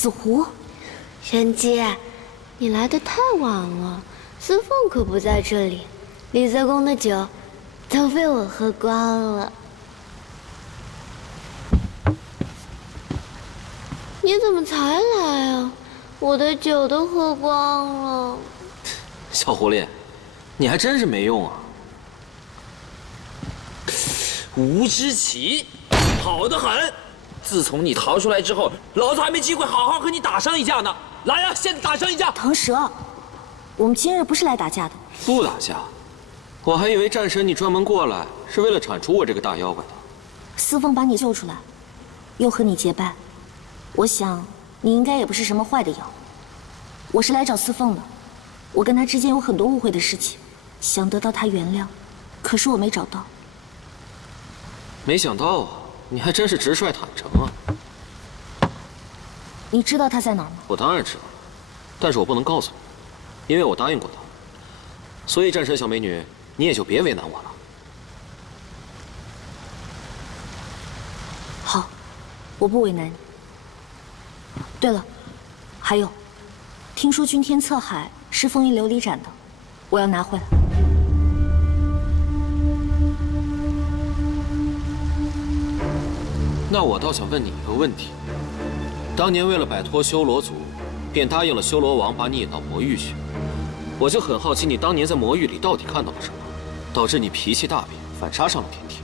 紫湖，玄机，你来的太晚了，司凤可不在这里，李泽公的酒都被我喝光了。你怎么才来啊？我的酒都喝光了。小狐狸，你还真是没用啊！吴知奇，好得很。自从你逃出来之后，老子还没机会好好和你打上一架呢。来呀，现在打上一架！腾蛇，我们今日不是来打架的。不打架？我还以为战神你专门过来是为了铲除我这个大妖怪的。司凤把你救出来，又和你结拜，我想你应该也不是什么坏的妖。我是来找司凤的，我跟他之间有很多误会的事情，想得到他原谅，可是我没找到。没想到啊，你还真是直率坦诚啊！你知道他在哪儿吗？我当然知道，但是我不能告诉你，因为我答应过他。所以战神小美女，你也就别为难我了。好，我不为难你。对了，还有，听说君天策海是封印琉璃盏的，我要拿回来。那我倒想问你一个问题：当年为了摆脱修罗族，便答应了修罗王把你引到魔域去。我就很好奇，你当年在魔域里到底看到了什么，导致你脾气大变，反杀上了天界？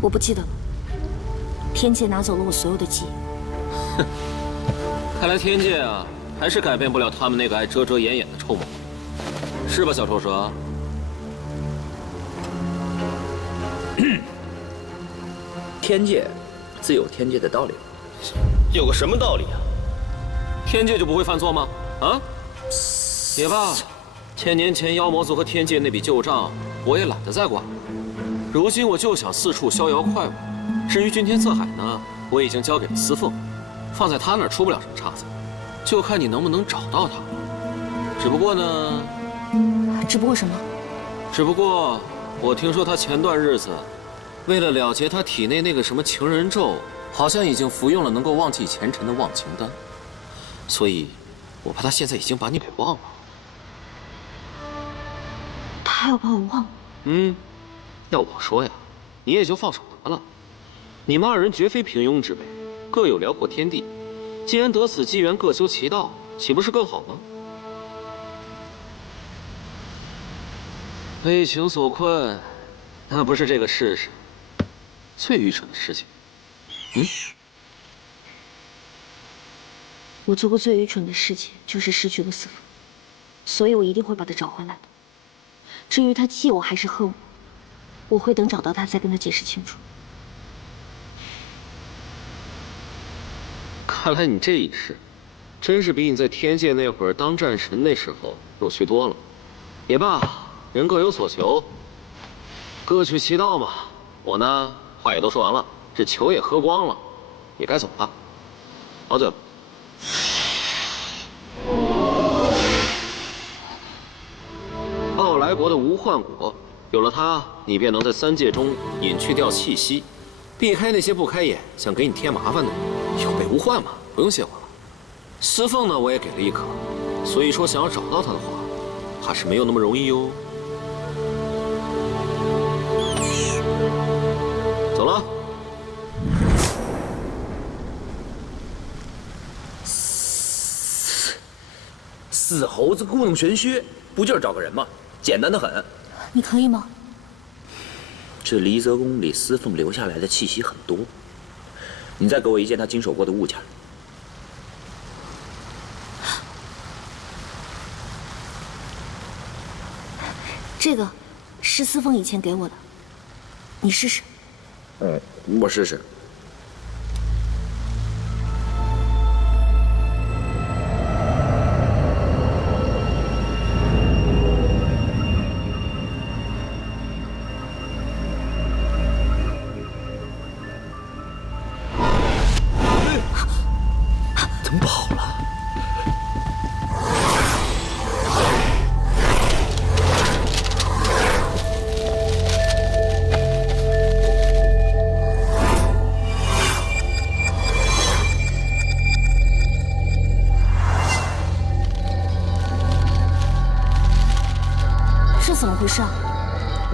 我不记得了，天界拿走了我所有的记忆。哼，看来天界啊，还是改变不了他们那个爱遮遮掩掩的臭魔，是吧，小臭蛇？天界自有天界的道理。有个什么道理啊？天界就不会犯错吗？啊？也罢，千年前妖魔族和天界那笔旧账，我也懒得再管了。如今我就想四处逍遥快活。至于君天策海呢，我已经交给了司凤，放在他那儿出不了什么差子，就看你能不能找到他。只不过呢，只不过什么？只不过我听说他前段日子，为了了结他体内那个什么情人咒，好像已经服用了能够忘记前尘的忘情丹，所以，我怕他现在已经把你给忘了。他要把我忘了？要我说呀，你也就放手得了。你们二人绝非平庸之辈，各有辽阔天地。既然得此机缘，各修其道，岂不是更好吗？为情所困，那不是这个世上最愚蠢的事情。我做过最愚蠢的事情就是失去了司凤，所以我一定会把他找回来的。至于他气我还是恨我，我会等找到他再跟他解释清楚。看来你这一世，真是比你在天界那会儿当战神那时候有趣多了。也罢，人各有所求，各取其道嘛。我呢，话也都说完了，这酒也喝光了，也该走了。好酒。奥莱国的无患果，有了它，你便能在三界中隐去掉气息，避开那些不开眼想给你添麻烦的人。有备无患嘛，不用谢我了。司凤呢，我也给了一颗，所以说想要找到他的话，怕是没有那么容易哟。走了。死猴子故弄玄虚，不就是找个人吗？简单的很。你可以吗？这离泽宫里司凤留下来的气息很多，你再给我一件他经手过的物件。这个是司凤以前给我的，你试试。我试试。怎么跑了？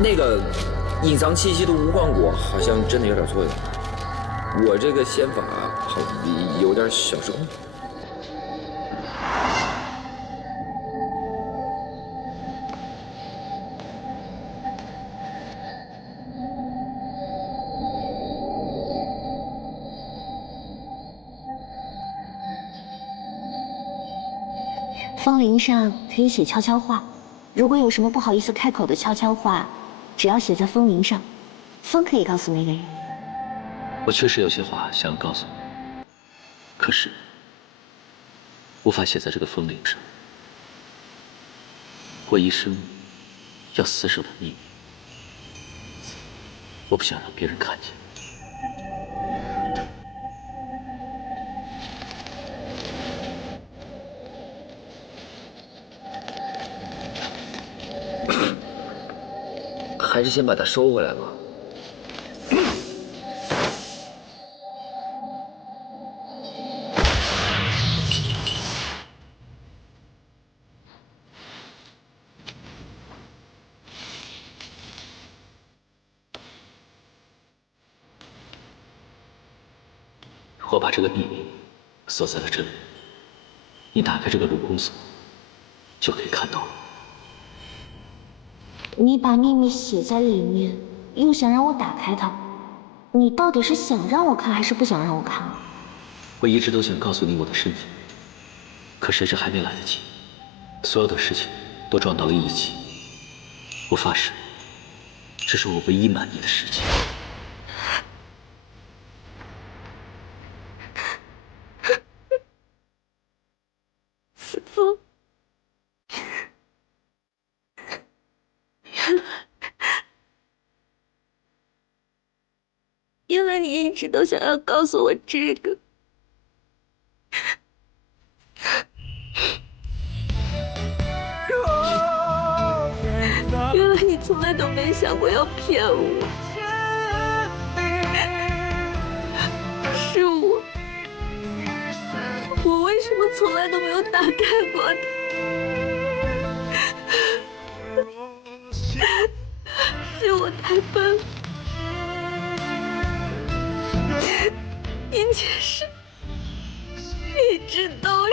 那个隐藏气息的无冠果好像真的有点作用。我这个仙法好有点小失控。风铃上可以写悄悄话，如果有什么不好意思开口的悄悄话，只要写在风铃上，风可以告诉那个人。我确实有些话想要告诉你，可是无法写在这个风铃上。我一生要死守的秘密，我不想让别人看见。还是先把它收回来吧。我把这个秘密锁在了这里，你打开这个卢宫锁，就可以看到了。你把秘密写在里面，又想让我打开它，你到底是想让我看还是不想让我看啊？我一直都想告诉你我的身份，可谁知还没来得及，所有的事情都撞到了一起。我发誓，这是我唯一满意的事情。思风，原来你一直都想要告诉我这个。原来你从来都没想过要骗我，是我为什么从来都没有打开过它？是我太笨，一切是，一直都是。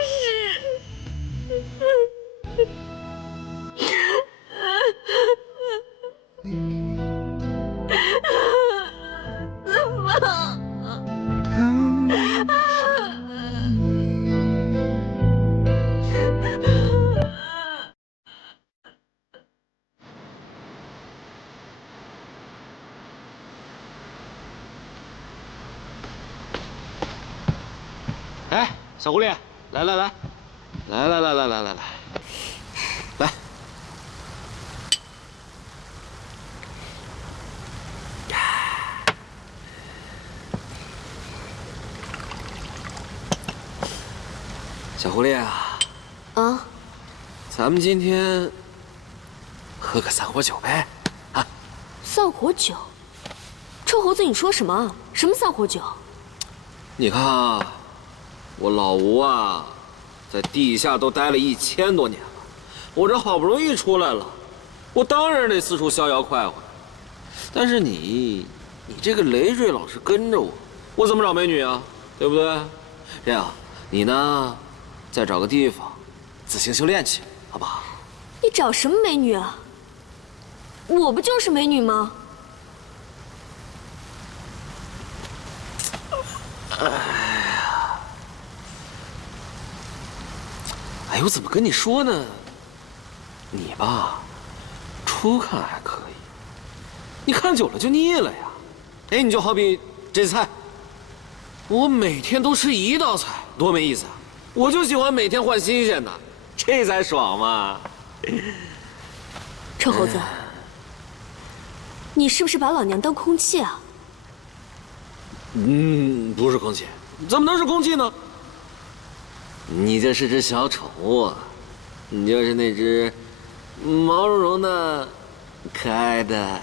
哎，小狐狸，来，来，小狐狸啊，啊，咱们今天喝个散伙酒呗，啊？散伙酒？臭猴子，你说什么？什么散伙酒？你看啊，我老吴啊，在地下都待了1000多年了，我这好不容易出来了，我当然得四处逍遥快活。但是你这个累赘老是跟着我，我怎么找美女啊？对不对？这样，你呢，再找个地方自行修炼去，好不好？你找什么美女啊？我不就是美女吗？哎呦，怎么跟你说呢？你吧，初看还可以，你看久了就腻了呀。哎，你就好比这菜，我每天都吃一道菜，多没意思啊！我就喜欢每天换新鲜的，这才爽嘛。臭猴子，你是不是把老娘当空气啊？不是空气，怎么能是空气呢？你就是只小宠物，你就是那只毛茸茸的、可爱的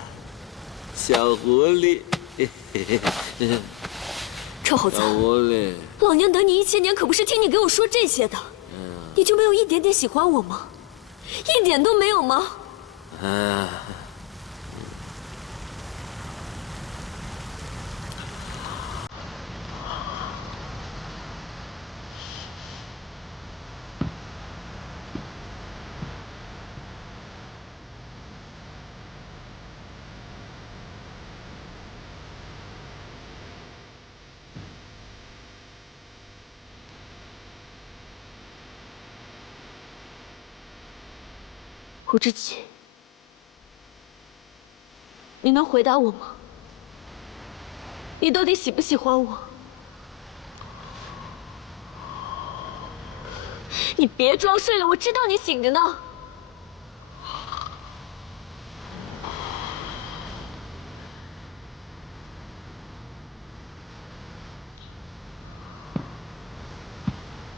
小狐狸。臭猴子，小狐狸，老娘等你1000年，可不是听你给我说这些的。你就没有一点点喜欢我吗？一点都没有吗？胡之奇，你能回答我吗？你到底喜不喜欢我？你别装睡了，我知道你醒着呢。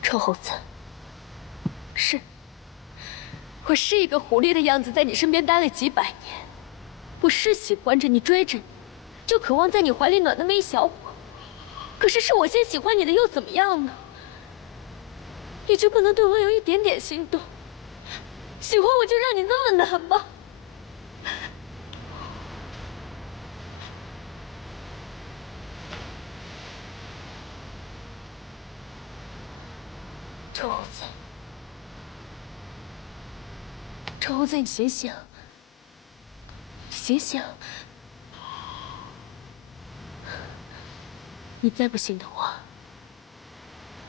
臭猴子，是，我是一个狐狸的样子，在你身边待了几百年，我是喜欢着你，追着你，就渴望在你怀里暖那么一小会儿。可是是我先喜欢你的，又怎么样呢？你就不能对我有一点点心动？喜欢我就让你那么难吗？臭猴子，臭猴子，你醒醒，醒醒！你再不醒的话，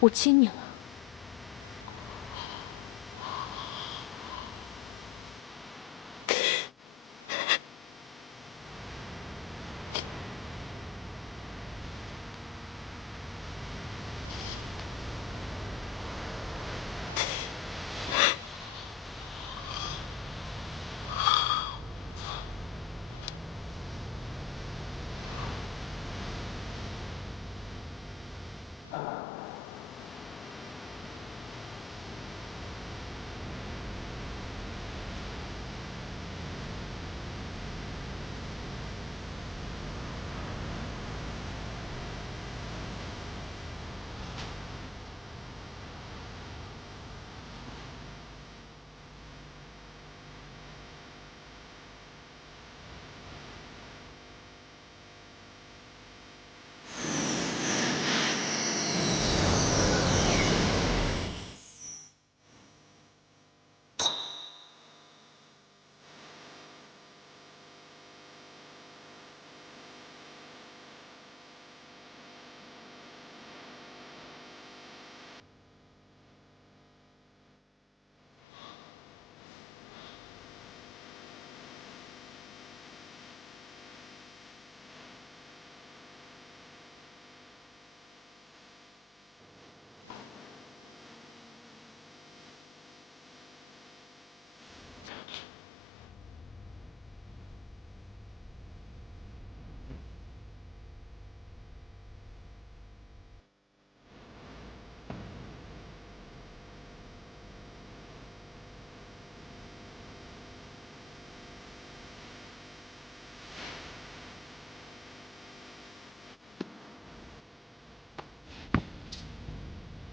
我亲你了。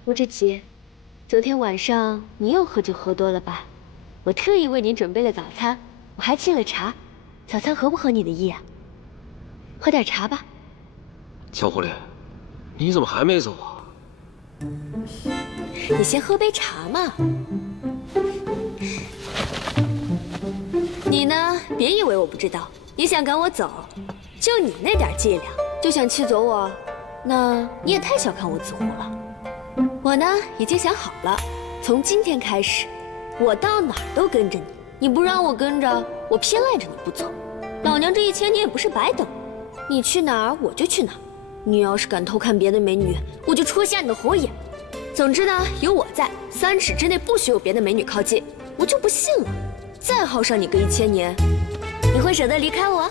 吴志奇，昨天晚上你又喝酒喝多了吧？我特意为你准备了早餐，我还沏了茶。早餐合不合你的意啊？喝点茶吧。小狐狸，你怎么还没走啊？你先喝杯茶嘛。你呢？别以为我不知道，你想赶我走，就你那点伎俩，就想气走我？那你也太小看我紫狐了。我呢，已经想好了，从今天开始，我到哪儿都跟着你。你不让我跟着，我偏赖着你不走。老娘这1000年也不是白等，你去哪儿我就去哪儿。你要是敢偷看别的美女，我就戳瞎你的猴眼。总之呢，有我在，3尺之内不许有别的美女靠近。我就不信了，再耗上你个1000年，你会舍得离开我？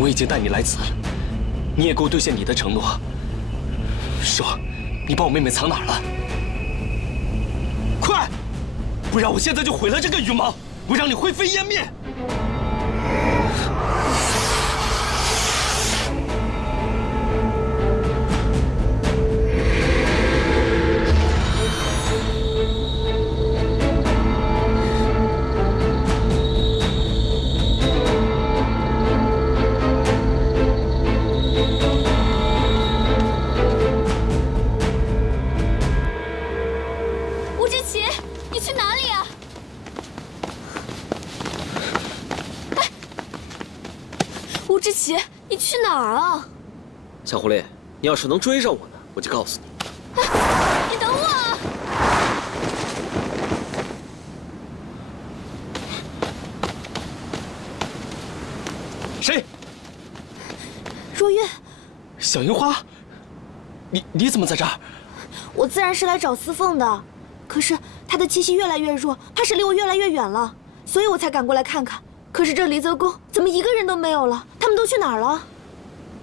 我已经带你来此了，你也给我兑现你的承诺。说，你把我妹妹藏哪儿了？快，不然我现在就毁了这个羽毛，我让你灰飞烟灭！儿啊？小狐狸，你要是能追上我呢，我就告诉你。你等我！谁？若月，小樱花，你怎么在这儿？我自然是来找司凤的，可是他的气息越来越弱，怕是离我越来越远了，所以我才赶过来看看。可是这离泽宫怎么一个人都没有了？他们都去哪儿了？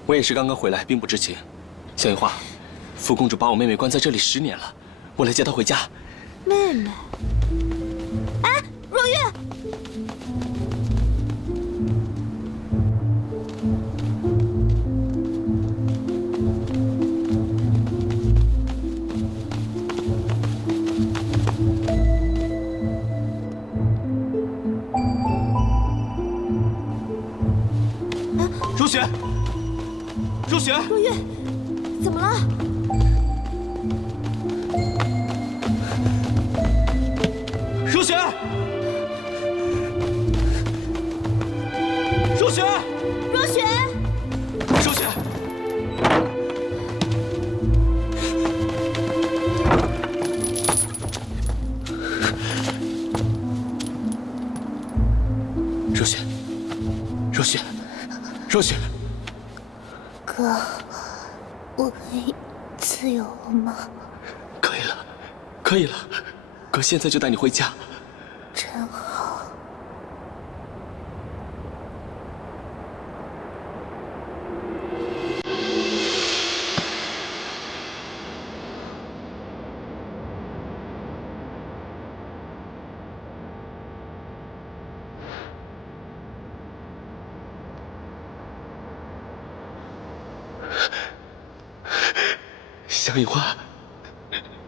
我也是刚刚回来，并不知情。小樱花，傅公主把我妹妹关在这里10年了，我来接她回家。妹妹，哎，若月。若雪，若雪，若月，怎么了？若雪，若雪，若雪，若雪，若雪，若雪，若雪。哥，我可以自由了吗？可以了，可以了，哥现在就带你回家。真好。小樱花，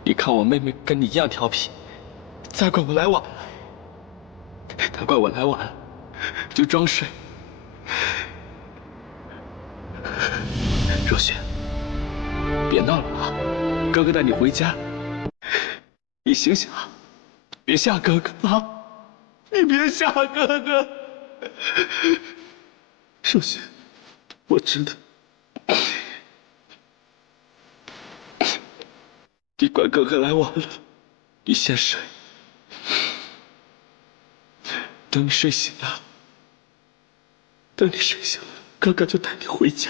你看我妹妹跟你一样调皮，再怪我来晚了，她怪我来晚了，就装睡。若雪，别闹了啊！哥哥带你回家，你醒醒啊！别吓哥哥啊！你别吓哥哥。若雪，我知道。你怪哥哥来晚了，你先睡。等你睡醒了，哥哥就带你回家。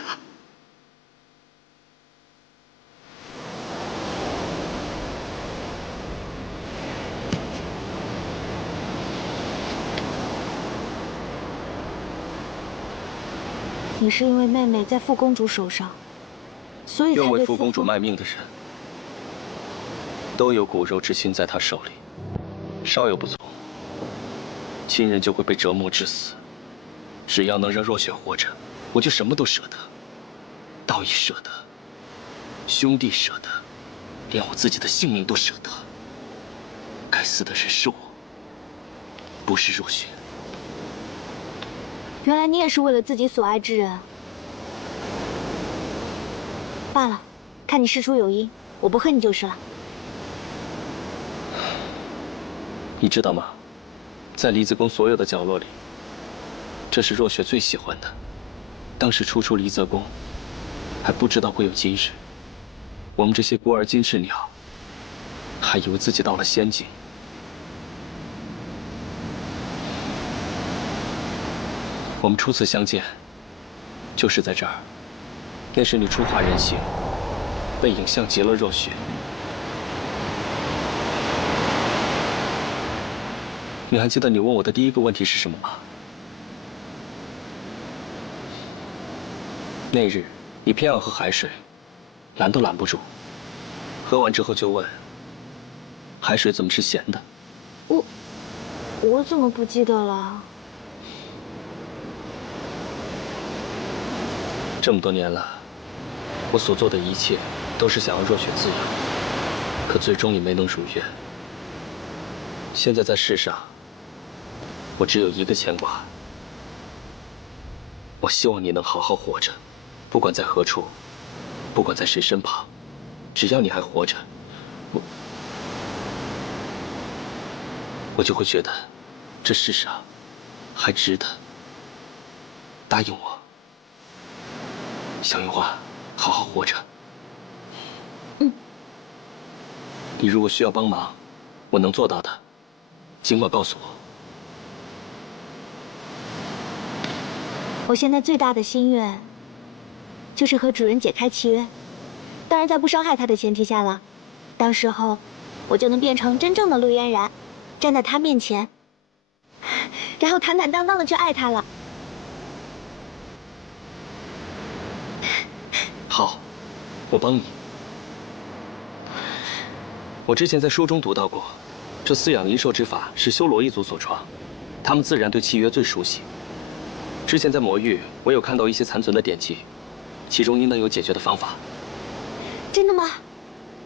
你是因为妹妹在傅公主手上，所以才愿为对傅公主卖命的人，都有骨肉之亲在她手里，稍有不从，亲人就会被折磨致死。只要能让若雪活着，我就什么都舍得，道义舍得，兄弟舍得，连我自己的性命都舍得。该死的人是我，不是若雪。原来你也是为了自己所爱之人。罢了，看你事出有因，我不恨你就是了。你知道吗？在离子宫所有的角落里，这是若雪最喜欢的。当时初出离泽宫，还不知道会有今日。我们这些孤儿金翅鸟，还以为自己到了仙境。我们初次相见，就是在这儿。那时你初化人形，背影像极了若雪。你还记得你问我的第一个问题是什么吗？那日你偏要喝海水，拦都拦不住。喝完之后就问：海水怎么是咸的？我怎么不记得了？这么多年了，我所做的一切都是想要若雪自由，可最终你没能如愿。现在在世上，我只有一个牵挂，我希望你能好好活着，不管在何处，不管在谁身旁，只要你还活着，我就会觉得这世上还值得。答应我。小樱花，好好活着。嗯。你如果需要帮忙，我能做到的，尽管告诉我。我现在最大的心愿，就是和主人解开契约，当然在不伤害他的前提下了。到时候，我就能变成真正的陆嫣然，站在他面前，然后坦坦荡荡的去爱他了。好，我帮你。我之前在书中读到过，这饲养灵兽之法是修罗一族所创，他们自然对契约最熟悉。之前在魔域，我有看到一些残存的典籍，其中应当有解决的方法。真的吗？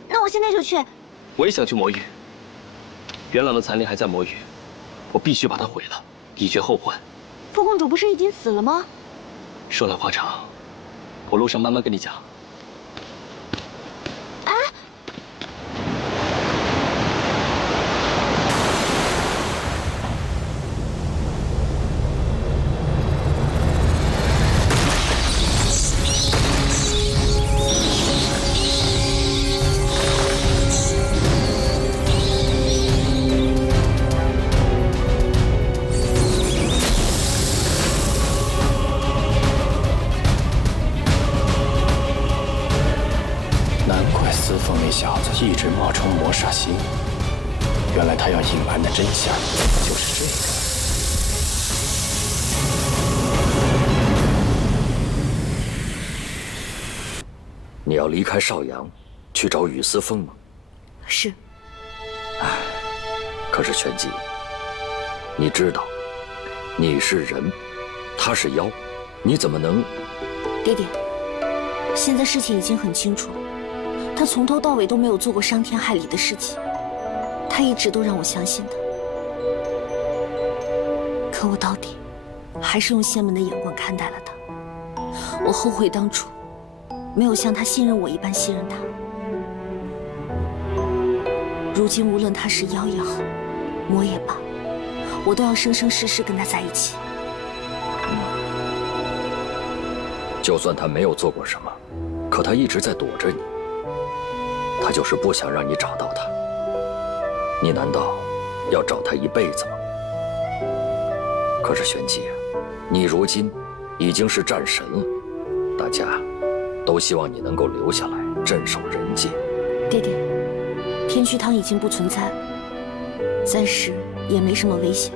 那我现在就去。我也想去魔域。元朗的残灵还在魔域，我必须把它毁了，以绝后患。副公主不是已经死了吗？说来话长，我路上慢慢跟你讲。啊！小子一直冒充魔煞星，原来他要隐瞒的真相就是这个。你要离开邵阳，去找雨思凤吗？是。可是玄机，你知道，你是人，他是妖，你怎么能？爹爹，现在事情已经很清楚了。他从头到尾都没有做过伤天害理的事情，他一直都让我相信他，可我到底还是用仙门的眼光看待了他。我后悔当初没有像他信任我一般信任他。如今无论他是妖也好，魔也罢，我都要生生世世跟他在一起。就算他没有做过什么，可他一直在躲着你。他就是不想让你找到他，你难道要找他一辈子吗？可是玄机，你如今已经是战神了，大家都希望你能够留下来镇守人界。爹爹，天虚堂已经不存在了，暂时也没什么危险，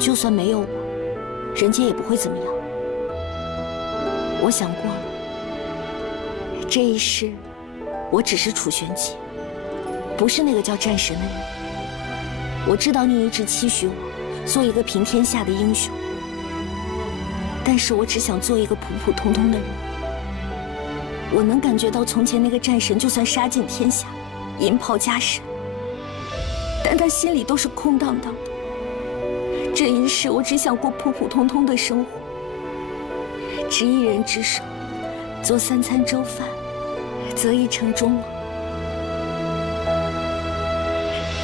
就算没有我，人界也不会怎么样。我想过了，这一世我只是楚玄机，不是那个叫战神的人。我知道你一直期许我做一个平天下的英雄，但是我只想做一个普普通通的人。我能感觉到从前那个战神就算杀尽天下，银袍加身，但他心里都是空荡荡的。这一世我只想过普普通通的生活，执一人之手，做3餐粥饭，择一城终老。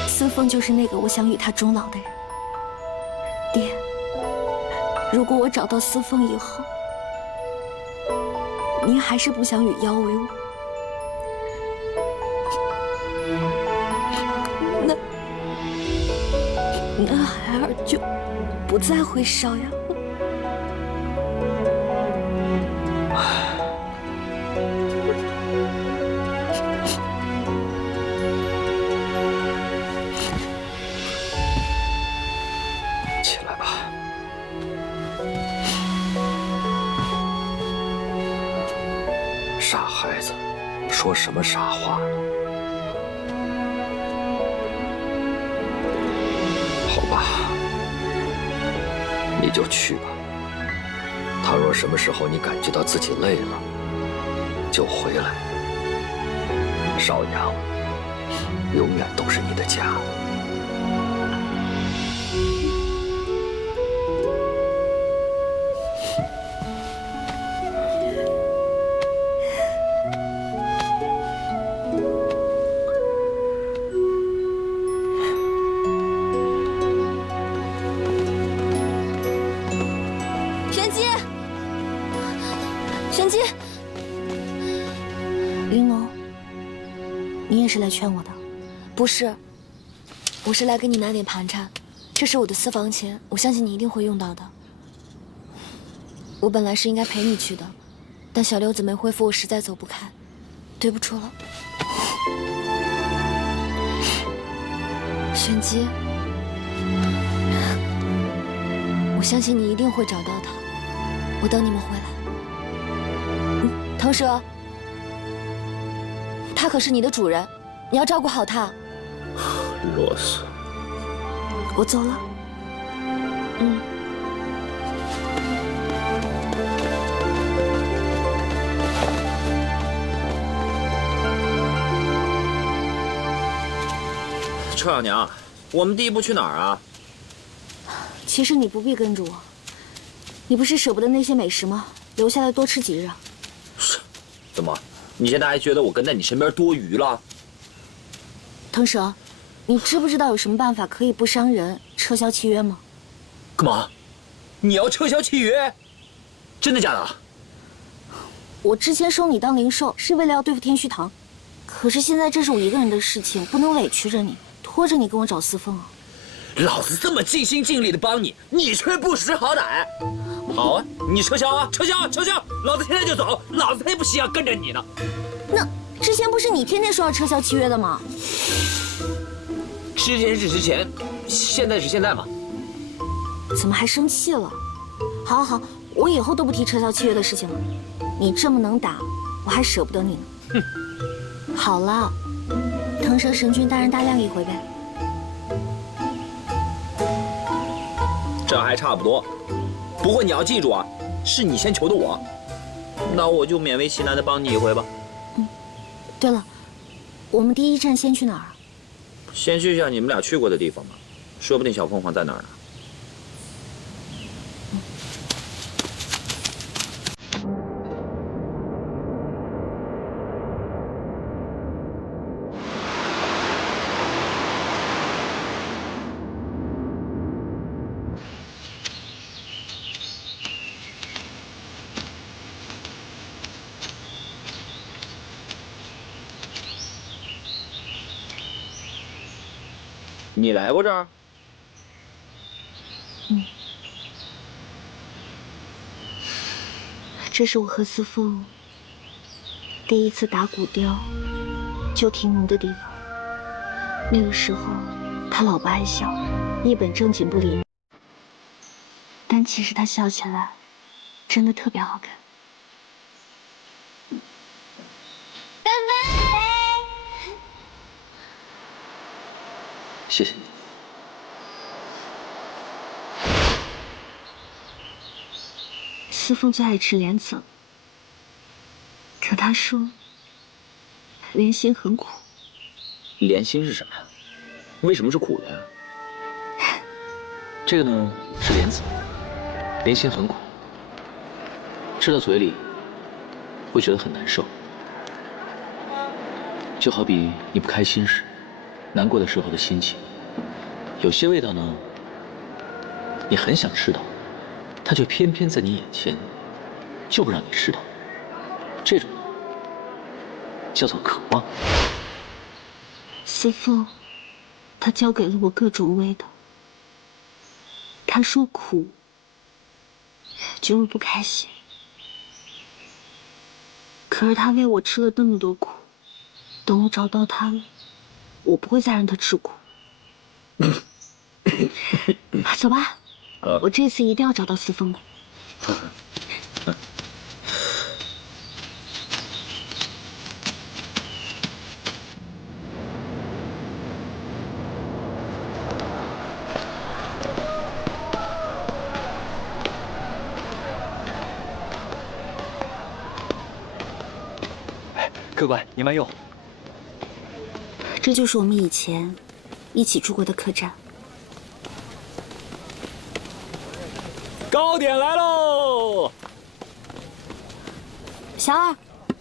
思凤就是那个我想与他终老的人。爹，如果我找到思凤以后，您还是不想与妖为伍，那孩儿就不再回邵阳了。起来吧。傻孩子，说什么傻话呢？好吧，你就去吧。倘若什么时候你感觉到自己累了，就回来。邵阳永远都是你的家。玄机，玲珑，你也是来劝我的？不是，我是来给你拿点盘缠，这是我的私房钱，我相信你一定会用到的。我本来是应该陪你去的，但小六子没恢复，我实在走不开，对不住了。玄机，我相信你一定会找到他，我等你们回来。腾蛇，他可是你的主人，你要照顾好他。啰嗦。我走了。臭小娘，我们第一步去哪儿啊？其实你不必跟着我，你不是舍不得那些美食吗？留下来多吃几日啊。怎么，你现在还觉得我跟在你身边多余了？腾蛇，你知不知道有什么办法可以不伤人，撤销契约吗？干嘛？你要撤销契约？真的假的？我之前收你当灵兽是为了要对付天虚堂，可是现在这是我一个人的事情，不能委屈着你，拖着你跟我找司凤啊。老子这么尽心尽力的帮你，你却不识好歹。好啊，你撤销啊，撤销，撤销！老子现在就走，老子才不稀罕跟着你呢。那之前不是你天天说要撤销契约的吗？之前是之前，现在是现在嘛。怎么还生气了？好，好，我以后都不提撤销契约的事情了。你这么能打，我还舍不得你呢。哼，好了，腾蛇神君大人大量一回呗。这还差不多，不过你要记住啊，是你先求的我，那我就勉为其难的帮你一回吧。对了，我们第一站先去哪儿？先去一下你们俩去过的地方吧，说不定小凤凰在那儿呢。你来过这儿？这是我和司凤第一次打骨雕救廷龙的地方。那个时候他老不爱笑，一本正经不理你，但其实他笑起来真的特别好看。谢谢你。司凤最爱吃莲子，可他说莲心很苦。莲心是什么呀？为什么是苦的呀？这个呢是莲子，莲心很苦，吃到嘴里会觉得很难受，就好比你不开心时、难过的时候的心情。有些味道呢，你很想吃到，它却偏偏在你眼前，就不让你吃到。这种叫做渴望。司凤，他教给了我各种味道。他说苦，就会不开心。可是他喂我吃了那么多苦，等我找到他了，我不会再让他吃苦。走吧，我这次一定要找到司凤的。客官，您慢用。这就是我们以前一起住过的客栈。糕点来喽！小二，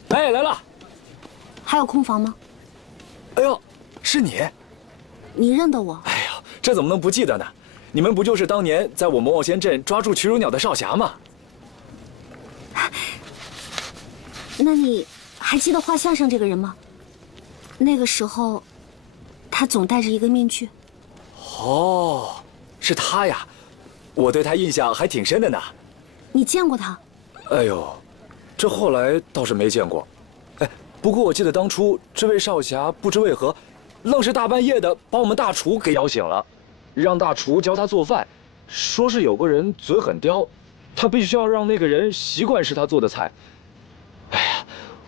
哎，来了。还有空房吗？哎呦，是你！你认得我？哎呀，这怎么能不记得呢？你们不就是当年在我们傲仙镇抓住曲如鸟的少侠吗？那你还记得画像上这个人吗？那个时候，他总戴着一个面具。哦，是他呀，我对他印象还挺深的呢。你见过他？哎呦，这后来倒是没见过。哎，不过我记得当初这位少侠不知为何，愣是大半夜的把我们大厨给摇醒了，让大厨教他做饭，说是有个人嘴很刁，他必须要让那个人习惯是他做的菜。哎呀，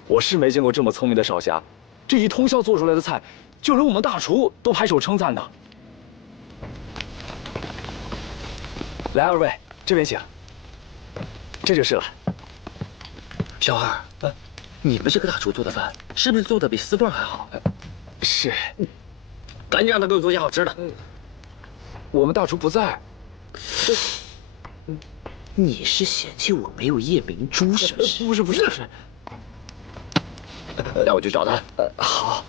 我是没见过这么聪明的少侠，这一通宵做出来的菜，就连我们大厨都拍手称赞呢。来，二位这边请。这就是了。小二，你们这个大厨做的饭是不是做的比司凤还好？是。赶紧让他给我做些好吃的。我们大厨不在。你是嫌弃我没有夜明珠是不是？不是。带我去找他。好。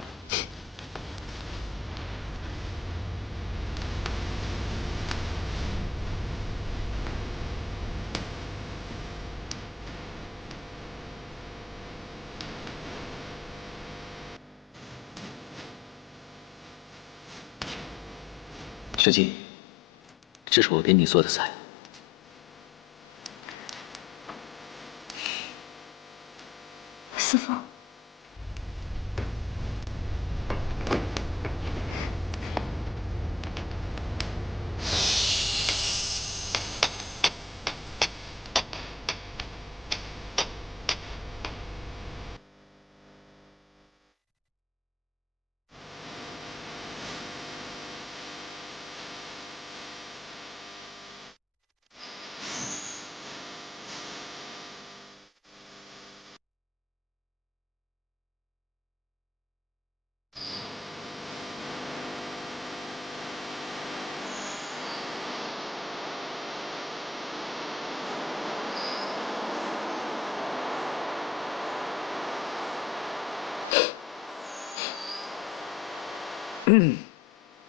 师弟，这是我给你做的菜。司凤。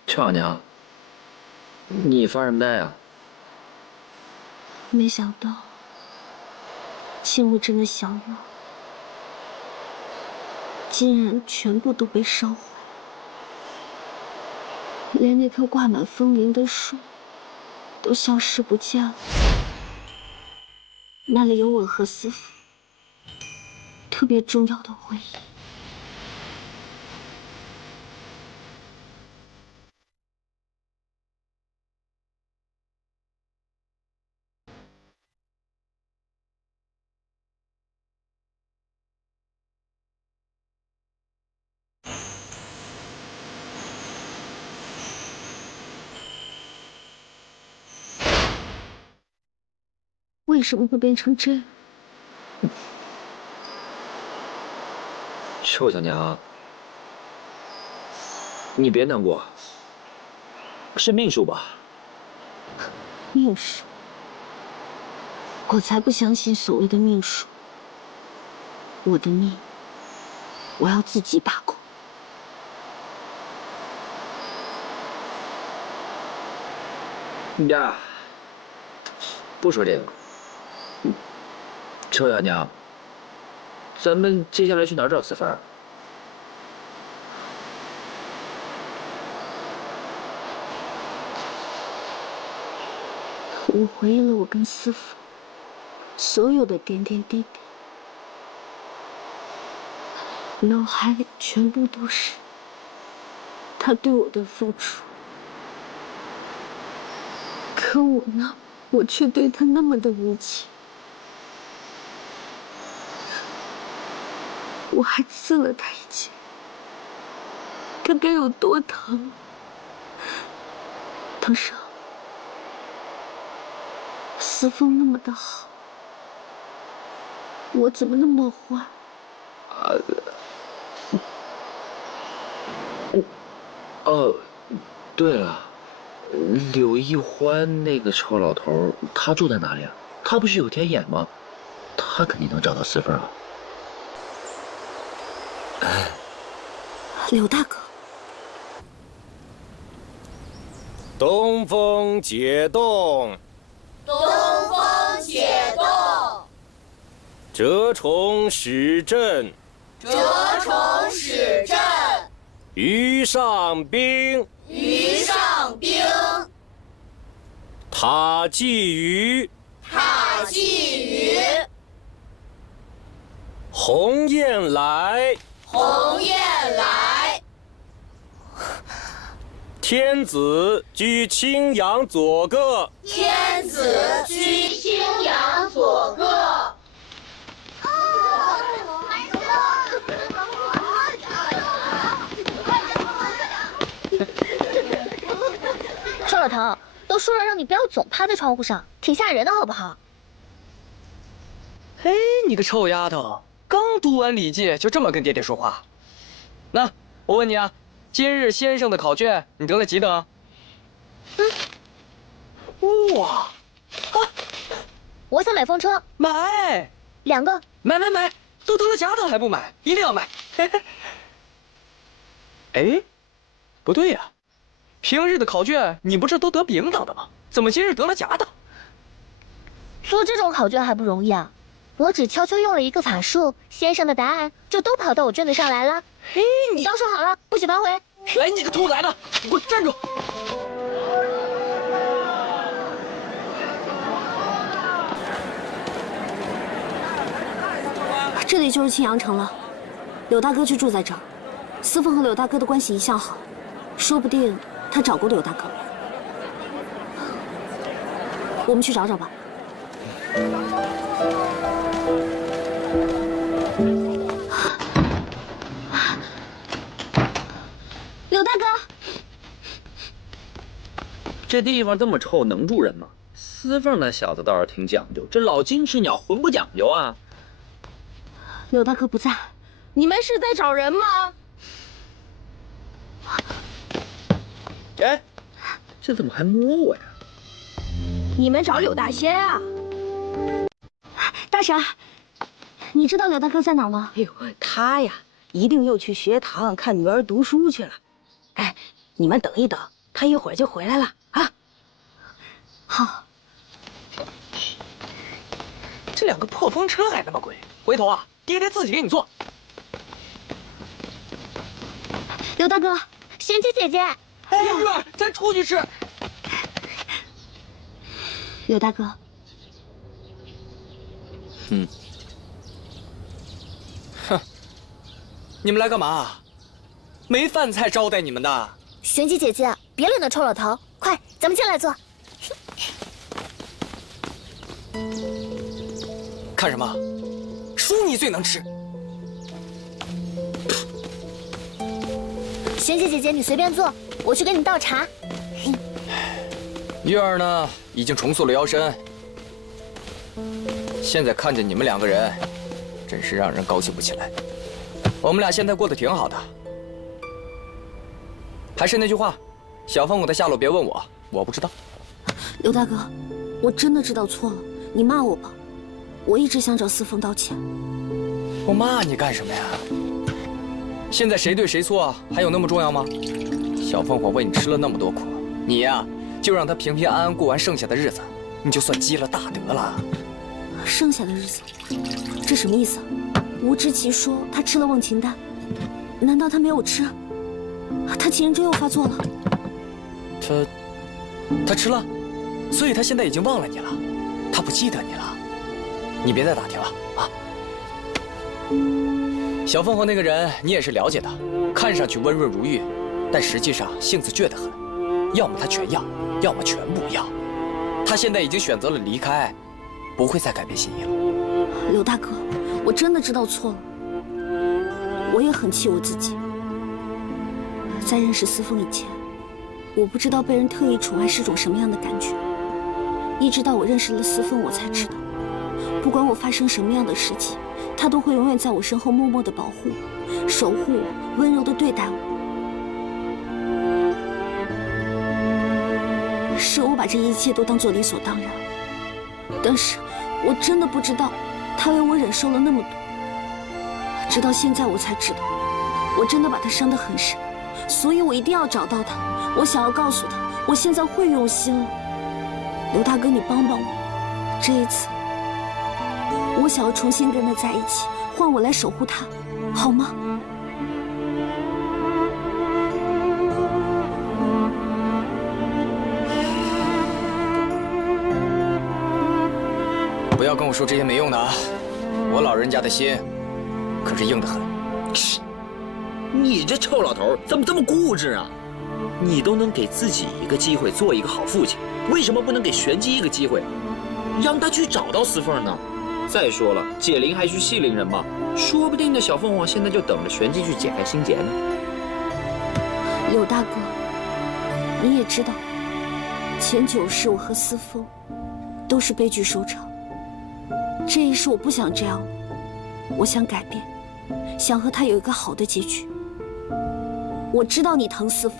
秋小娘，你发什么呆啊？没想到，青雾镇的小院，竟然全部都被烧坏，连那棵挂满风铃的树都消失不见了。那里有我和司父特别重要的回忆。为什么会变成这样？秋小娘，你别难过，是命数吧？命数？我才不相信所谓的命数。我的命，我要自己把控。呀，不说这个。秋小娘，咱们接下来去哪儿找司凤？我回忆了我跟司父所有的点点滴滴，脑海里全部都是他对我的付出。可我呢，我却对他那么的无情。我还刺了他一剑，他该有多疼？藤生，司凤那么的好，我怎么那么坏？哦，对了，柳一欢那个臭老头，他住在哪里啊？他不是有天眼吗？他肯定能找到司凤啊。柳大哥，东风解冻，东风解冻，蛰虫始振，蛰虫始阵。鱼上兵。鱼上兵。塔祭鱼。塔祭鱼。鸿雁来。鸿雁来。天子居青阳左各。天子居青阳左各。臭老头，都说了让你不要总趴在窗户上，挺吓人的好不好？嘿，你个臭丫头，刚读完《礼记》就这么跟爹爹说话？那我问你啊，今日先生的考卷你得了几等？哇，啊！我想买风车，买2个，买，都得了甲等还不买，一定要买。哎，不对呀，平日的考卷你不是都得丙等的吗？怎么今日得了甲等？做这种考卷还不容易啊！我只悄悄用了一个法术，先生的答案就都跑到我卷子上来了。嘿，你到手好了，不许反悔！哎，你个兔崽子，你给我站住！这里就是青阳城了，柳大哥就住在这儿。司凤和柳大哥的关系一向好，说不定他找过柳大哥。我们去找找吧。柳大哥，这地方这么臭，能住人吗？司凤那小子倒是挺讲究，这老金翅鸟浑不讲究啊。柳大哥不在，你们是在找人吗？哎，这怎么还摸我呀？你们找柳大仙啊？大婶，你知道柳大哥在哪儿吗？哎呦，他呀，一定又去学堂看女儿读书去了。哎，你们等一等，他一会儿就回来了啊。好。这2个破风车还那么贵，回头啊，爹爹自己给你做。柳大哥，贤妻姐姐，哎，玉儿，咱出去吃。柳大哥，哼，你们来干嘛？没饭菜招待你们的。贤妻姐姐，别理那臭老头，快，咱们进来坐。看什么？叔你最能吃。贤妻姐姐，你随便坐，我去给你倒茶。玉儿呢，已经重塑了腰身。现在看见你们2个人，真是让人高兴不起来。我们俩现在过得挺好的。还是那句话，小凤舞的下落别问我，我不知道。柳大哥，我真的知道错了，你骂我吧。我一直想找司凤道歉。我骂你干什么呀？现在谁对谁错还有那么重要吗？小凤凰为你吃了那么多苦，你呀就让她平平安安过完剩下的日子，你就算积了大德了。剩下的日子，这什么意思？吴知奇说他吃了忘情丹，难道他没有吃？他情人针又发作了？他吃了，所以他现在已经忘了你了，他不记得你了。你别再打听了啊！小凤凰那个人你也是了解的，看上去温润如玉，但实际上性子倔得很，要么他全要，要么全不要。他现在已经选择了离开，不会再改变心意了。柳大哥，我真的知道错了，我也很气我自己。在认识司凤以前，我不知道被人特意宠爱是种什么样的感觉，一直到我认识了司凤，我才知道，不管我发生什么样的事情，他都会永远在我身后默默的保护我、守护我、温柔的对待我。是我把这一切都当作理所当然，但是我真的不知道他为我忍受了那么多，直到现在我才知道，我真的把他伤得很深，所以我一定要找到他。我想要告诉他，我现在会用心了。刘大哥，你帮帮我，这一次我想要重新跟他在一起，换我来守护他。好吗？不要跟我说这些没用的啊！我老人家的心可是硬得很。你这臭老头怎么这么固执啊？你都能给自己一个机会做一个好父亲，为什么不能给玄机一个机会，让他去找到司凤呢？再说了，解铃还须系铃人嘛，说不定那小凤凰现在就等着玄机去解开心结呢。柳大哥，你也知道，前9世我和司凤都是悲剧收场。这一世我不想这样了，我想改变，想和他有一个好的结局。我知道你疼司凤，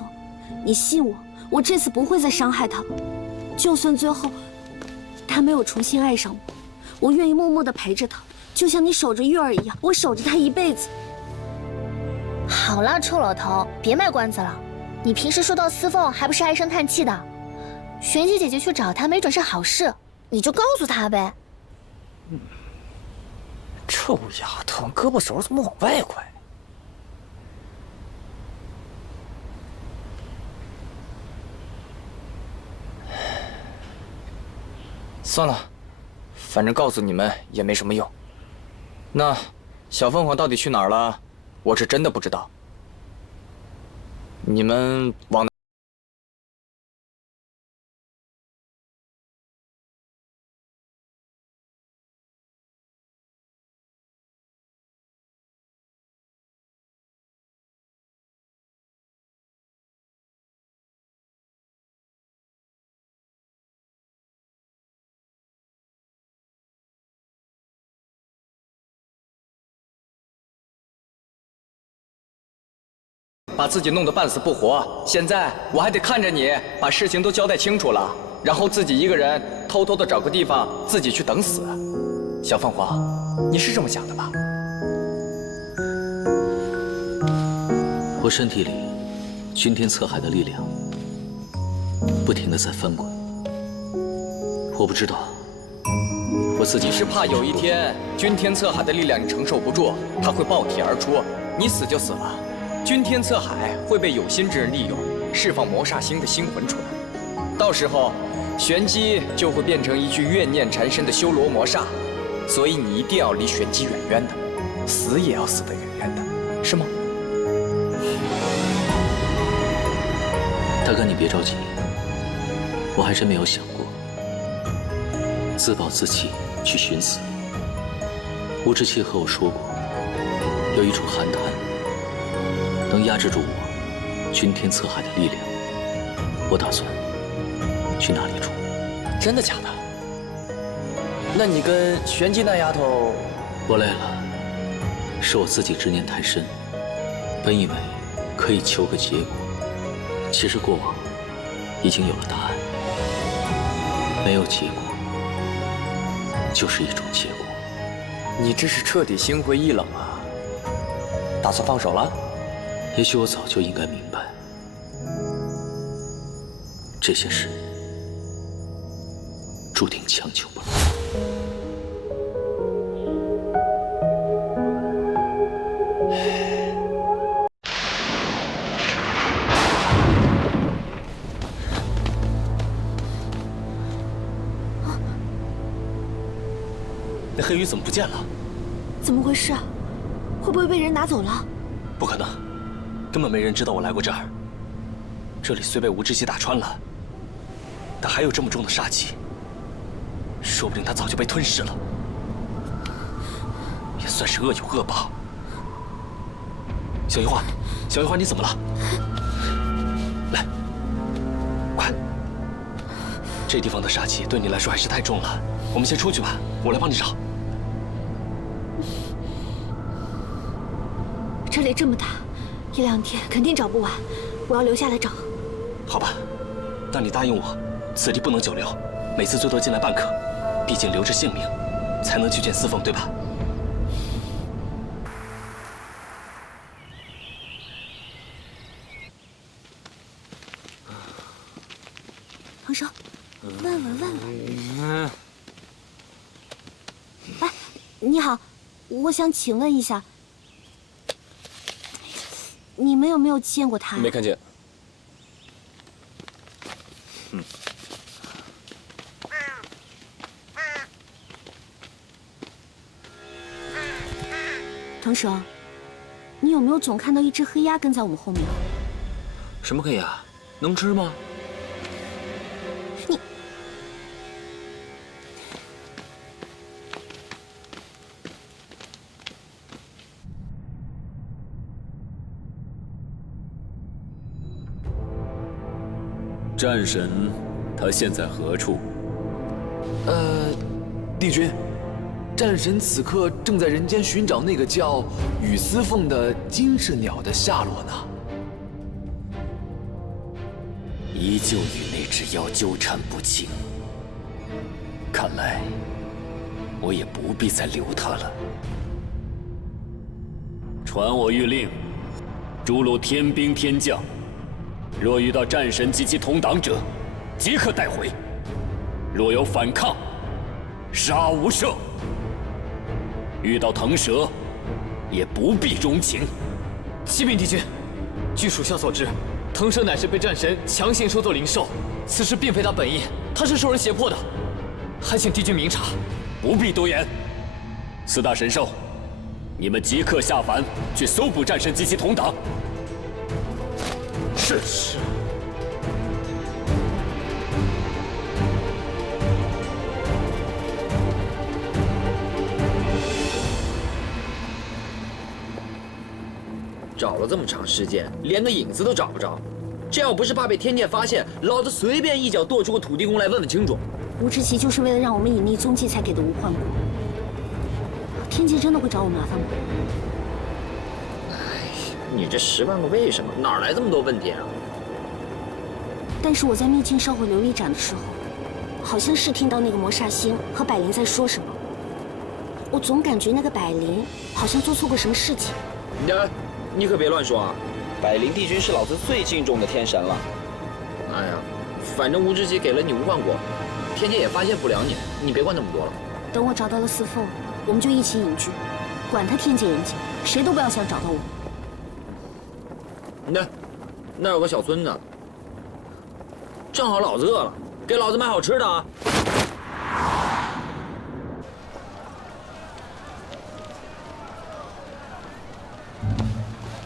你信我，我这次不会再伤害他了。就算最后他没有重新爱上我，我愿意默默地陪着他，就像你守着月儿一样，我守着他一辈子。好了，臭老头，别卖关子了。你平时说到司凤，还不是唉声叹气的？玄机姐姐去找他，没准是好事，你就告诉他呗。臭丫头，胳膊手怎么往外拐？算了，反正告诉你们也没什么用。那小凤凰到底去哪儿了？我是真的不知道。你们往哪？把自己弄得半死不活，现在我还得看着你把事情都交代清楚了，然后自己一个人偷偷的找个地方自己去等死。小凤凰，你是这么想的吧？我身体里君天策海的力量不停地在翻滚，我不知道我自己你是怕有一天君天策海的力量你承受不住，它会爆体而出，你死就死了。君天策海会被有心之人利用，释放魔煞星的星魂出来，到时候玄机就会变成一具怨念缠身的修罗魔煞，所以你一定要离玄机远远的，死也要死得远远的，是吗？大哥，你别着急，我还真没有想过自暴自弃去寻死。吴志气和我说过，有一处寒潭能压制住我君天策海的力量，我打算去那里住。真的假的？那你跟玄机那丫头……我累了，是我自己执念太深，本以为可以求个结果，其实过往已经有了答案，没有结果就是一种结果。你这是彻底心灰意冷啊！打算放手了？也许我早就应该明白，这些事注定强求不来。那黑鱼怎么不见了？怎么回事啊？会不会被人拿走了？不可能，根本没人知道我来过这儿。这里虽被吴志气打穿了，但还有这么重的杀气，说不定他早就被吞噬了，也算是恶有恶报。小樱花，小樱花，你怎么了？来，快！这地方的杀气对你来说还是太重了，我们先出去吧，我来帮你找。这里这么大，1、2天肯定找不完，我要留下来找。好吧，那你答应我，此地不能久留，每次最多进来半刻，毕竟留着性命，才能去见司凤，对吧？唐生，问问。哎，你好，我想请问一下，你们有没有见过他？没看见。腾蛇，你有没有总看到一只黑鸭跟在我们后面？什么黑鸭？能吃吗？你战神，他现在何处？帝君，战神此刻正在人间寻找那个叫雨丝凤的金翅鸟的下落呢。依旧与那只妖纠缠不清，看来我也不必再留他了。传我谕令，诸路天兵天将，若遇到战神及其同党者，即刻带回；若有反抗，杀无赦。遇到腾蛇，也不必容情。启禀帝君，据属下所知，腾蛇乃是被战神强行收作灵兽，此事并非他本意，他是受人胁迫的，还请帝君明察。不必多言。四大神兽，你们即刻下凡去搜捕战神及其同党。是。找了这么长时间，连个影子都找不着。这要不是怕被天界发现，老子随便一脚跺出个土地公来问问清楚。吴志奇就是为了让我们隐匿踪迹才给的无患果。天界真的会找我麻烦吗？你这10万个为什么，哪来这么多问题啊？但是我在秘境烧毁琉璃盏的时候，好像是听到那个魔煞星和百灵在说什么。我总感觉那个百灵好像做错过什么事情。你可别乱说啊！百灵帝君是老子最敬重的天神了。哎呀，反正吴志奇给了你无患果，天界也发现不了你，你别管那么多了。等我找到了四凤，我们就一起隐居，管他天界人界，谁都不要想找到我。那有个小村子，正好老子饿了，给老子买好吃的啊！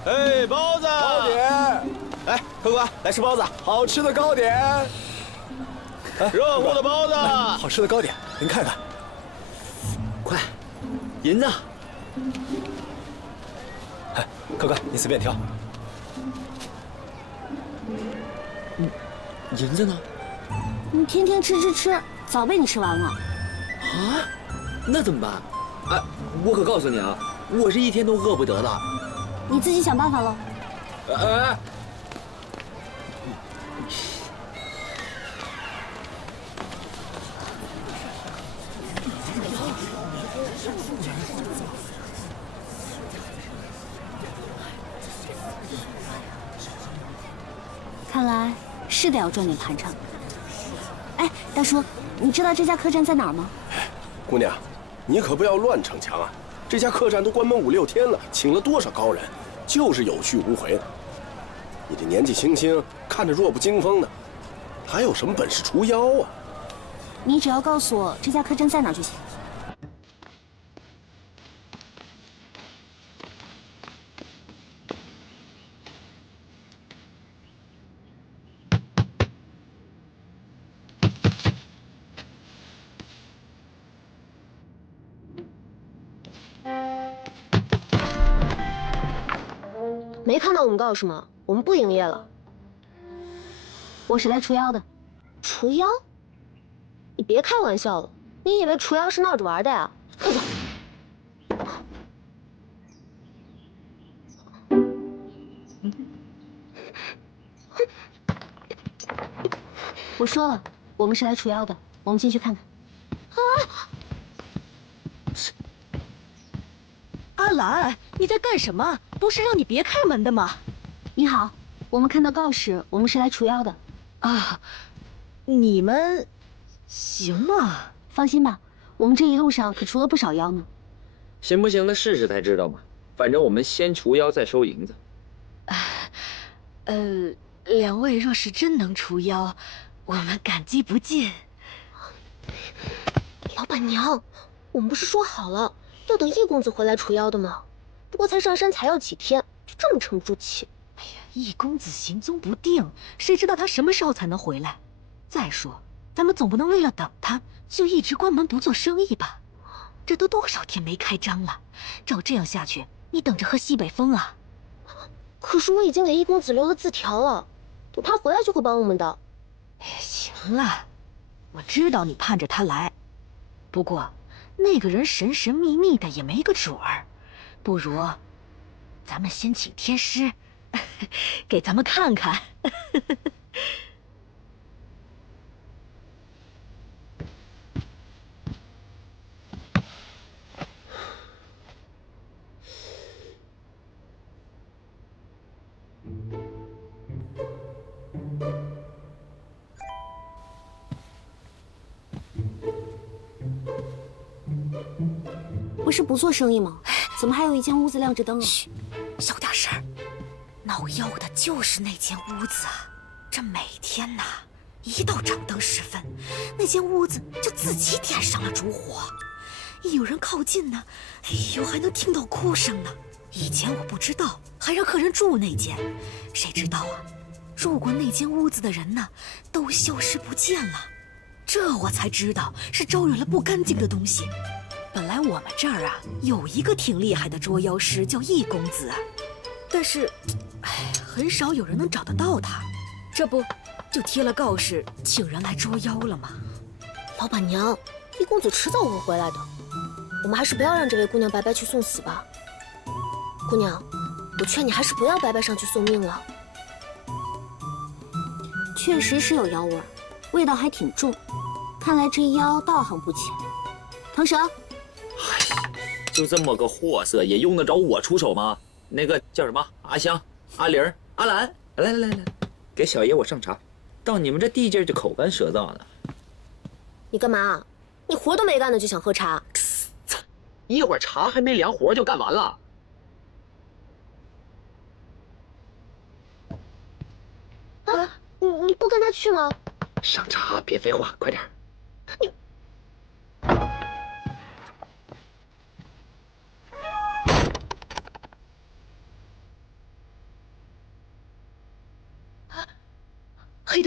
哎，包子！糕点！哎，客官，来吃包子，好吃的糕点，热乎的包子，好吃的糕点，您看看。快，银子！哎，客官，你随便挑。银子呢？你天天吃，早被你吃完了。啊？那怎么办？哎，我可告诉你啊，我是一天都饿不得的。你自己想办法喽。哎，看来是得要赚点盘缠。哎，大叔，你知道这家客栈在哪儿吗？姑娘，你可不要乱逞强啊！这家客栈都关门5、6天了，请了多少高人，就是有去无回的。你这年纪轻轻，看着弱不禁风的，还有什么本事除妖啊？你只要告诉我这家客栈在哪儿就行。没看到我们告诉吗？我们不营业了。我是来除妖的。除妖？你别开玩笑了，你以为除妖是闹着玩的呀？快走！我说了，我们是来除妖的，我们进去看看。阿兰，你在干什么？不是让你别开门的吗？你好，我们看到告示，我们是来除妖的。啊，你们行吗？放心吧，我们这一路上可除了不少妖呢。行不行的试试才知道嘛。反正我们先除妖再收银子。哎，两位若是真能除妖，我们感激不尽。老板娘，我们不是说好了要等易公子回来除妖的吗？不过才上山才要几天，就这么沉不住气。哎呀，易公子行踪不定，谁知道他什么时候才能回来？再说，咱们总不能为了等他就一直关门不做生意吧？这都多少天没开张了，照这样下去，你等着喝西北风啊！可是我已经给易公子留了字条了，等他回来就会帮我们的。哎呀，行了，我知道你盼着他来，不过那个人神神秘秘的，也没个准儿，不如咱们先请天师给咱们看看。不是不做生意吗？怎么还有一间屋子亮着灯啊？嘘，小点声儿。闹妖的就是那间屋子啊！这每天呐，一到掌灯时分，那间屋子就自己点上了烛火。一有人靠近呢，哎呦，还能听到哭声呢。以前我不知道，还让客人住那间，谁知道啊？住过那间屋子的人呢，都消失不见了。这我才知道是招惹了不干净的东西。本来我们这儿啊，有一个挺厉害的捉妖师，叫易公子啊，但是，哎，很少有人能找得到他。这不，就贴了告示，请人来捉妖了吗？老板娘，易公子迟早会回来的，我们还是不要让这位姑娘白白去送死吧。姑娘，我劝你还是不要白白上去送命了。确实是有妖味儿，味道还挺重，看来这妖道行不浅。腾蛇。就这么个货色，也用得着我出手吗？那个叫什么阿香、阿玲、阿兰，来，给小爷我上茶。到你们这地界就口干舌燥的。你干嘛？你活都没干呢就想喝茶？一会儿茶还没凉，活就干完了。啊，你不跟他去吗？上茶，别废话，快点。你。黑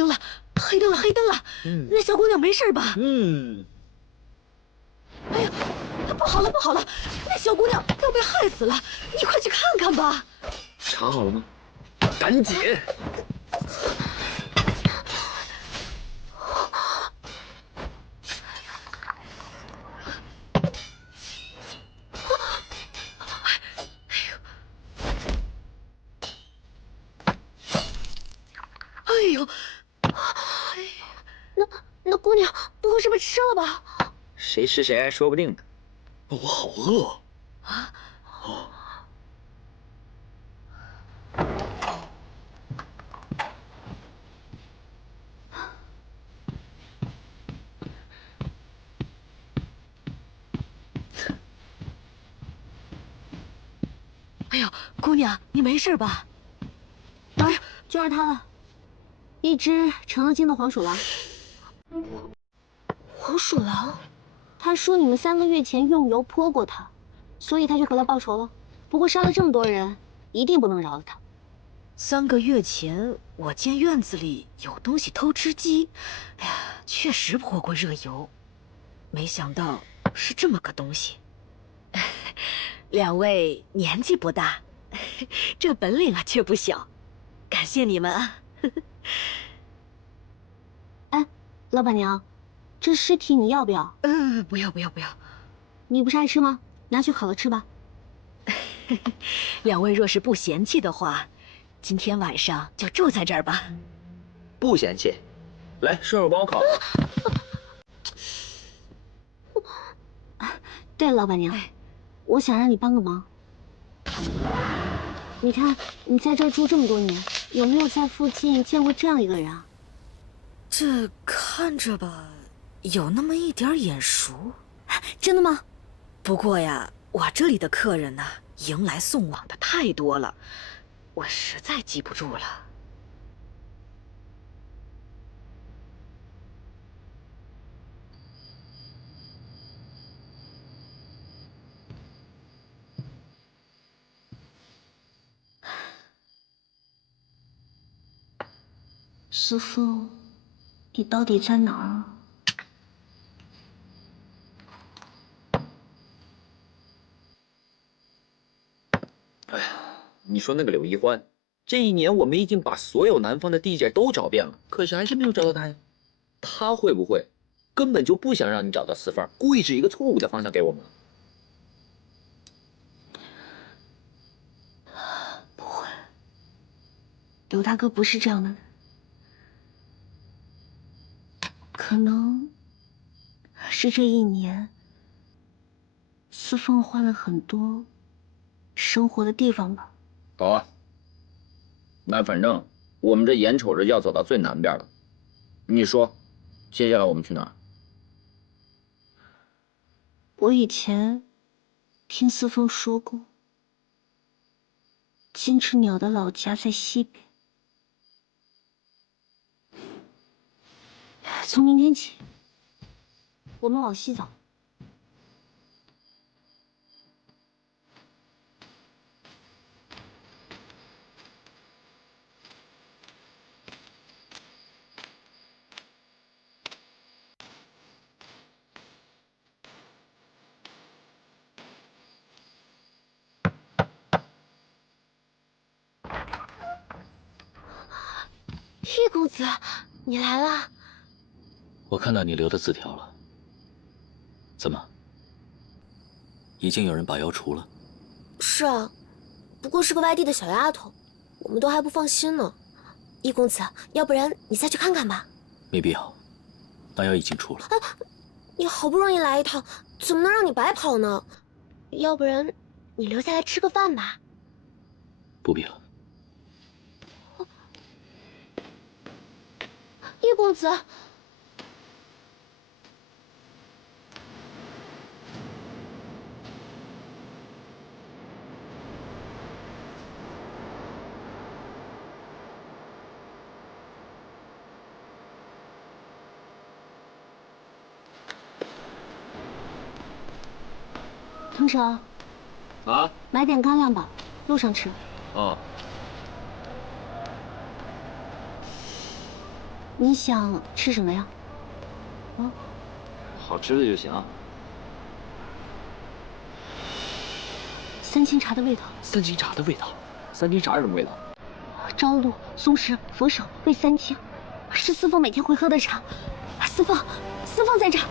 灯了！那小姑娘没事吧？哎呀，不好了！那小姑娘要被害死了！你快去看看吧。查好了吗？赶紧！哎呦！那姑娘不会是被吃了吧？谁吃谁还说不定呢。我好饿啊！哎呦，姑娘，你没事吧？啊，就是它了，一只成了精的黄鼠狼。黄鼠狼？他说你们3个月前用油泼过他，所以他就回来报仇了。不过杀了这么多人，一定不能饶了他。 3个月前，我见院子里有东西偷吃鸡，哎呀，确实泼过热油，没想到是这么个东西。两位年纪不大，这本领啊却不小，感谢你们啊。哎，老板娘，这尸体你要不要？不要。你不是爱吃吗？拿去烤了吃吧。两位若是不嫌弃的话。 今天晚上就住在这儿吧，不嫌弃。来，顺手帮我烤。对，老板娘，我想让你帮个忙。你看，你在这儿住这么多年，有没有在附近见过这样一个人啊？这看着吧，有那么一点眼熟。真的吗？不过呀，我这里的客人呢，迎来送往的太多了。 我实在记不住了。司凤，你到底在哪儿啊？哎呀，你说那个柳一欢，这一年我们已经把所有南方的地界都找遍了，可是还是没有找到他呀。他会不会根本就不想让你找到四凤，故意指一个错误的方向给我们？不会，刘大哥不是这样的人。可能是这一年，司凤换了很多生活的地方吧。好啊，那反正我们这眼瞅着要走到最南边了，你说，接下来我们去哪儿？我以前听司凤说过，金翅鸟的老家在西北。从明天起，我们往西走。叶公子，你来了。我看到你留的字条了。怎么，已经有人把妖除了？是啊，不过是个外地的小丫头，我们都还不放心呢。叶公子，要不然你再去看看吧。没必要，那妖已经除了。你好不容易来一趟，怎么能让你白跑呢？要不然你留下来吃个饭吧。不必了。叶公子。腾城，啊，买点干粮吧，路上吃。哦，你想吃什么呀？啊，好吃的就行。三清茶的味道。三清茶的味道，三清茶是什么味道？朝露、松石、佛手、味三清，是司凤每天会喝的茶。司凤在这儿。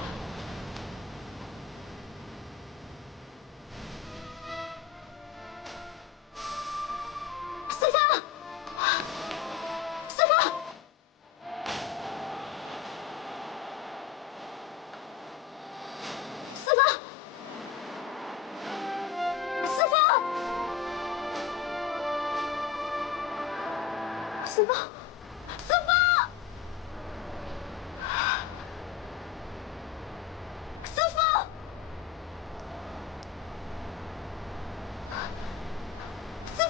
司凤，司凤，司凤，司凤，司凤，司凤，司凤，司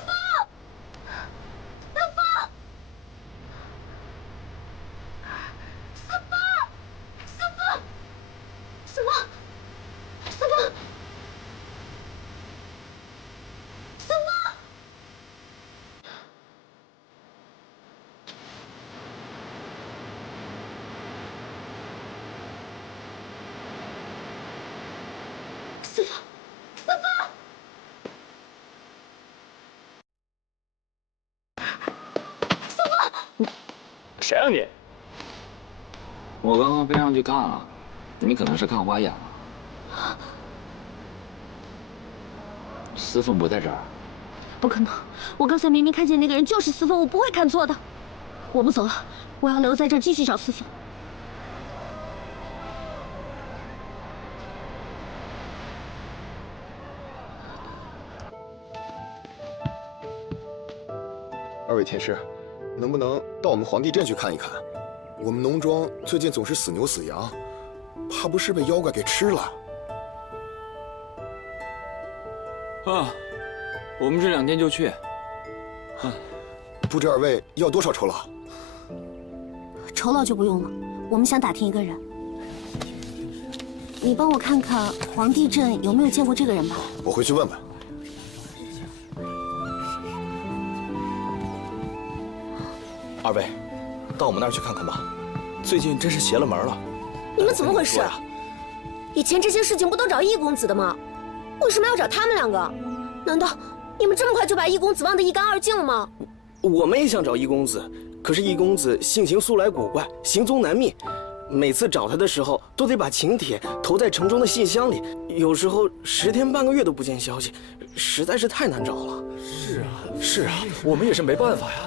凤，司凤，司凤。司凤，司凤，司凤，谁啊你？我刚刚飞上去看了，你可能是看花眼了。司凤不在这儿。不可能！我刚才明明看见那个人就是司凤，我不会看错的。我不走了，我要留在这儿继续找司凤。二位天师，能不能到我们皇帝镇去看一看？我们农庄最近总是死牛死羊，怕不是被妖怪给吃了。啊，我们这2天就去。不知二位要多少酬劳？酬劳就不用了，我们想打听一个人。你帮我看看皇帝镇有没有见过这个人吧。我回去问问。二位，到我们那儿去看看吧，最近真是邪了门了。你们怎么回事？以前这些事情不都找易公子的吗？为什么要找他们两个？难道你们这么快就把易公子忘得一干二净了吗？我们也想找易公子，可是易公子性情素来古怪，行踪难觅。每次找他的时候，都得把请帖投在城中的信箱里，有时候10天半个月都不见消息，实在是太难找了。是啊，我们也是没办法呀。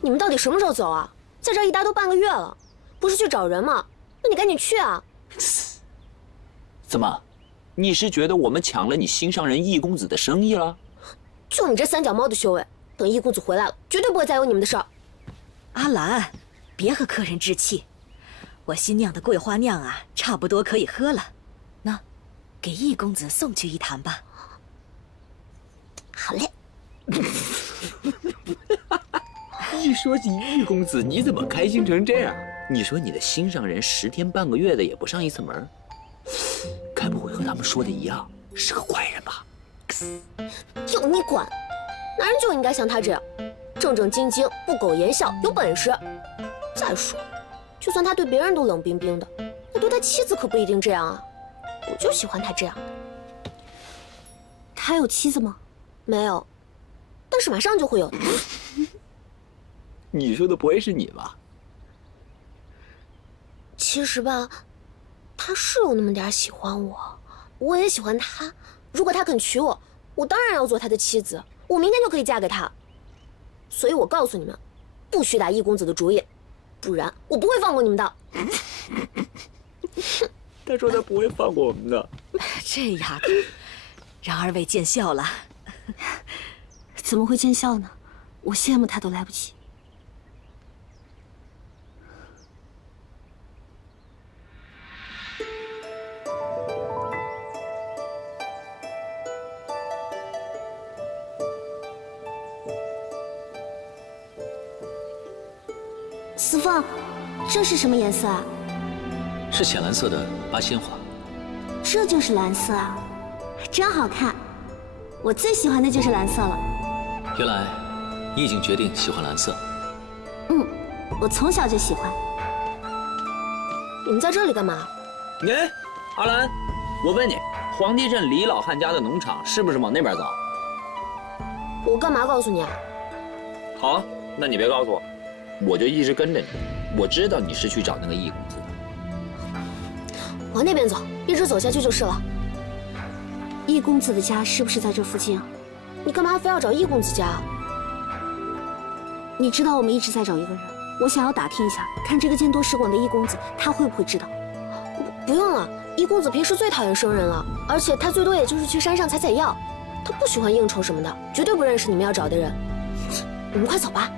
你们到底什么时候走啊？在这儿一待都半个月了，不是去找人吗？那你赶紧去啊！怎么，你是觉得我们抢了你心上人易公子的生意了？就你这三脚猫的修为，等易公子回来了，绝对不会再有你们的事儿。阿兰，别和客人置气，我新酿的桂花酿啊，差不多可以喝了。那，给易公子送去一坛吧。好嘞。一说起易公子，你怎么开心成这样？你说你的心上人10天半个月的也不上一次门，该不会和他们说的一样，是个怪人吧？有你管！男人就应该像他这样，正正经经，不苟言笑，有本事。再说，就算他对别人都冷冰冰的，那对他妻子可不一定这样啊。我就喜欢他这样的。他有妻子吗？没有，但是马上就会有的。你说的不会是你吧？其实吧，他是有那么点喜欢我，我也喜欢他。如果他肯娶我，我当然要做他的妻子，我明天就可以嫁给他。所以我告诉你们，不许打易公子的主意，不然我不会放过你们的。他说他不会放过我们的。这丫头，让二位见笑了。怎么会见笑呢？我羡慕他都来不及。司凤，这是什么颜色啊？是浅蓝色的八仙花。这就是蓝色啊，真好看。我最喜欢的就是蓝色了。原来你已经决定喜欢蓝色。嗯，我从小就喜欢。你们在这里干嘛？哎，阿兰，我问你，皇帝镇李老汉家的农场是不是往那边走？我干嘛告诉你啊？好啊，那你别告诉我，我就一直跟着你。我知道你是去找那个易公子的。往那边走，一直走下去就是了。易公子的家是不是在这附近啊？你干嘛非要找易公子家啊？你知道我们一直在找一个人，我想要打听一下，看这个见多识广的易公子，他会不会知道？不用了，易公子平时最讨厌生人了，而且他最多也就是去山上采采药，他不喜欢应酬什么的，绝对不认识你们要找的人。你们快走吧。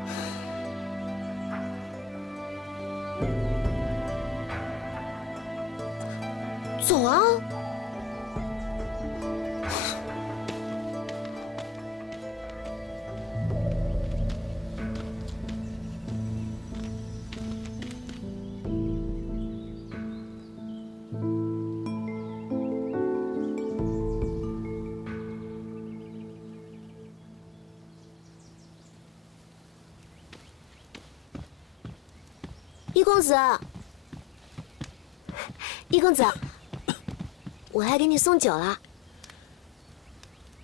走啊！易公子，易公子。我来给你送酒了。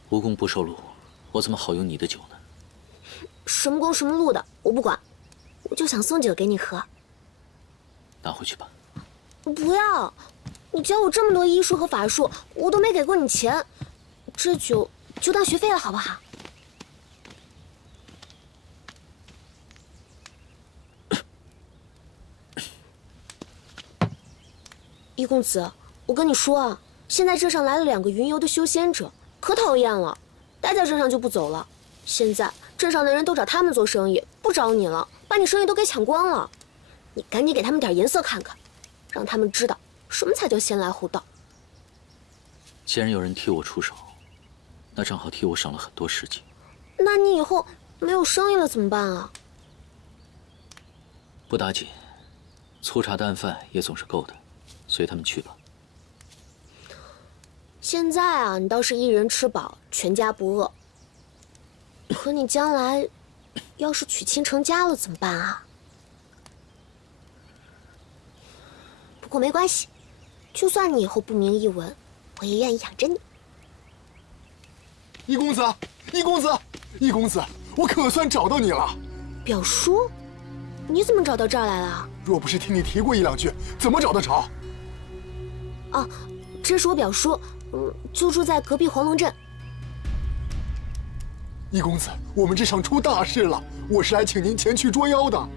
无功不受禄，我怎么好用你的酒呢？什么功什么禄的，我不管，我就想送酒给你喝。拿回去吧。不要，你教我这么多医术和法术，我都没给过你钱，这酒就当学费了，好不好？易公子，我跟你说啊。现在镇上来了2个云游的修仙者，可讨厌了，待在镇上就不走了。现在镇上的人都找他们做生意，不找你了，把你生意都给抢光了。你赶紧给他们点颜色看看，让他们知道什么才叫先来后到。既然有人替我出手，那正好替我省了很多事情。那你以后没有生意了怎么办啊？不打紧，粗茶淡饭也总是够的，随他们去吧。现在啊，你倒是一人吃饱，全家不饿。可你将来要是娶亲成家了怎么办啊？不过没关系，就算你以后不明一文，我也愿意养着你。一公子，一公子，一公子，我可算找到你了。表叔，你怎么找到这儿来了？若不是听你提过一两句，怎么找得着？哦，这是我表叔，就住在隔壁黄龙镇。一公子，我们这场出大事了，我是来请您前去捉妖的。